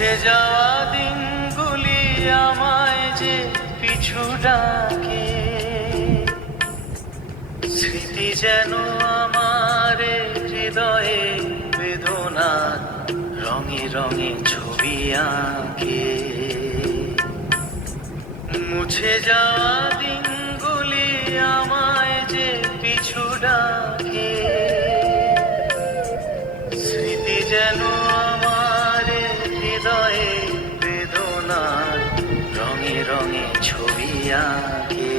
মুছে যাওয়া দিনগুলি আমায় যে পিছু ডাকে, স্মৃতি যেন আমার হৃদয়ে বেদনার রঙে রঙে ছবি আঁকে। মুছে যাওয়া দিনগুলি আমায় যে পিছু ডাকে, স্মৃতি যেন আমার হৃদয়ে বেদনার রঙে রঙে ছবি আঁকে।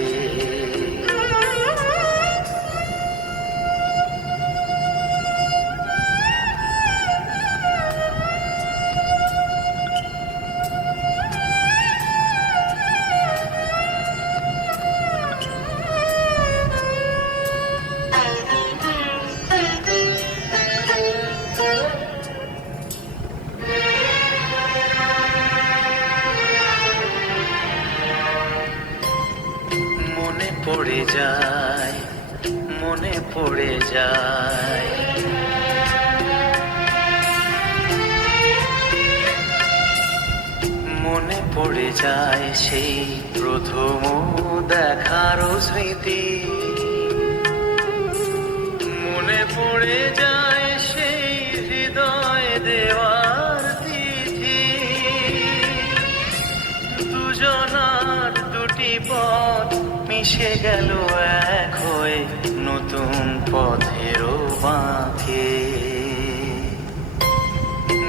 মনে পড়ে যায়, মনে পড়ে যায়, মনে পড়ে যায় সেই প্রথম দেখার স্মৃতি। মনে পড়ে যায় সেই হৃদয় দেওয়ার তিথি। দুজনার দুটি পথ মিশে গেল এক হয়ে নতুন পথেরও বাঁকে।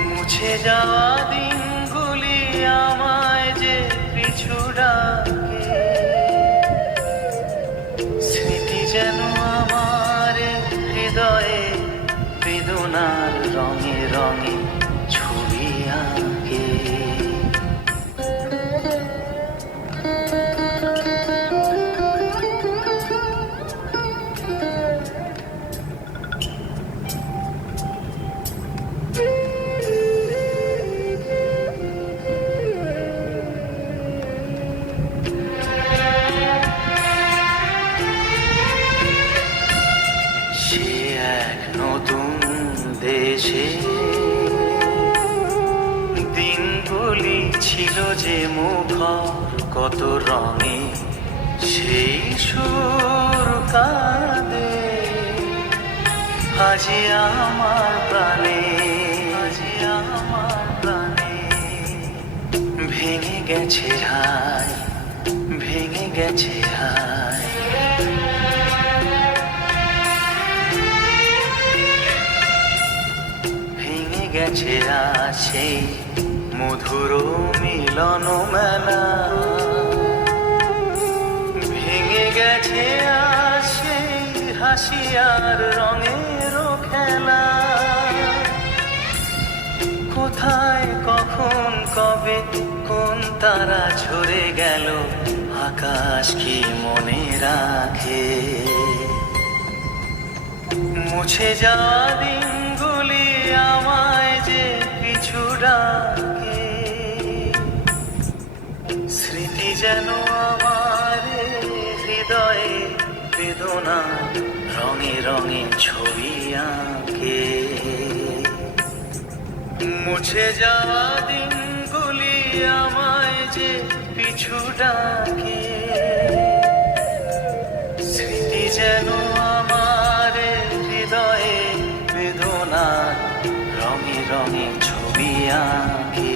মুছে যাওয়া দিনগুলি আমায় যে পিছু ডাকে, স্মৃতি যেন আমার হৃদয়ে বেদনার রঙে রঙে ছবি আঁকে। সে এক নতুন দেশে দিনগুলি ছিল যে মুখর কত রঙে, সেই সুর কাঁদে আজি আমার প্রাণে, আজি আমার প্রাণে। ভেঙে গেছে হায়, ভেঙে গেছে হায়, ভেঙে গেছে আজ সেই মধুর মিলন মেলা। ভেঙে গেছে আজ সেই হাসি আর রঙের খেলা। কোথায় কখন কবে কোন তারা ঝরে গেল, আকাশ কি মনে রাখে। মুছে যাওয়া দিনগুলি আমায় যে পিছু ডাকে, স্মৃতি যেন আমার হৃদয়ে বেদনা রঙে রঙে ছবি আঁকে। মুছে যাওয়া দিনগুলি আমায় যে পিছু ডাকে, স্মৃতি যেন আমার হৃদয়ে বেদনার রঙে রঙে ছবি আঁকে।